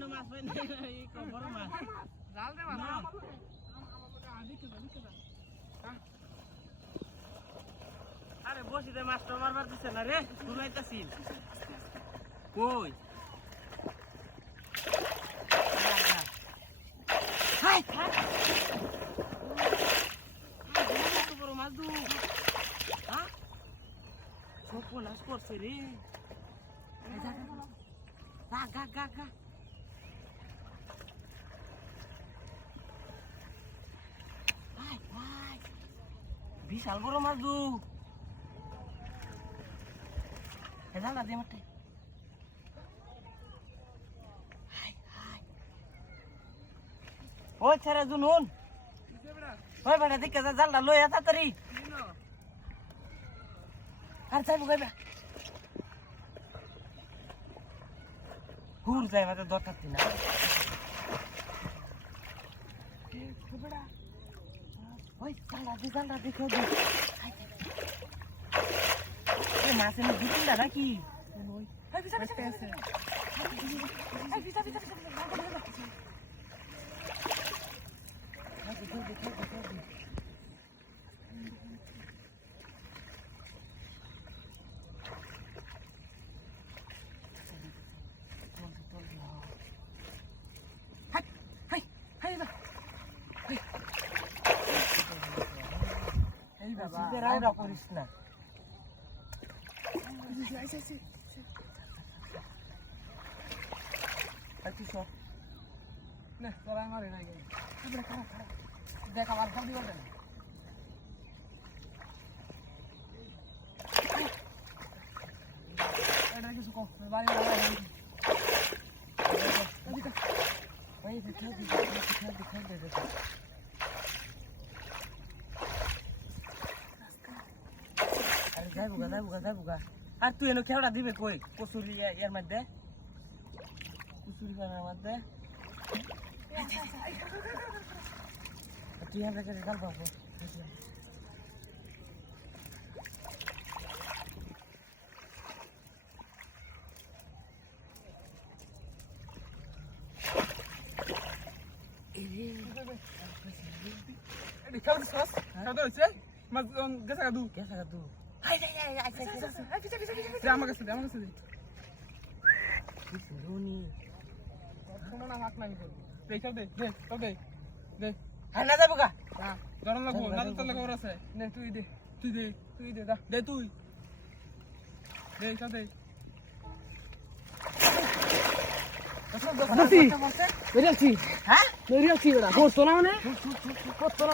no মাছ পাই না এই বড় মাছ জাল দে মাছ আরে বসিতে মাছটা মারবার দিছে না রে ঘুরাইতাছি কই হাই হাই কত বড় মাছ দু হ্যাঁ সব নাশ করছে রে গা গা গা গা বিশাল বড় মাছ দু জালটা দিয়ে মারতে ওই ছেড়ে জুনুন ওই বেটা দেখে যা জালটা লইয়া তাড়াতাড়ি আর যাইব গাইবা হুর যাই মাঝে দরকার না ওই জালটা দেখে মাছ এনে দিচ্ছিল নাকি করিস না দেখ আমার খাবি বলতে এটা কিছু কম বাড়ি যাইবুগা আর তুই এনে খেওড়া দিবে কই কচুরি এর মধ্যে কচুরি খানার মধ্যে তুই আমরা জাল পাবো বেরিয়েছি বেড়া করতো না মানে করতো না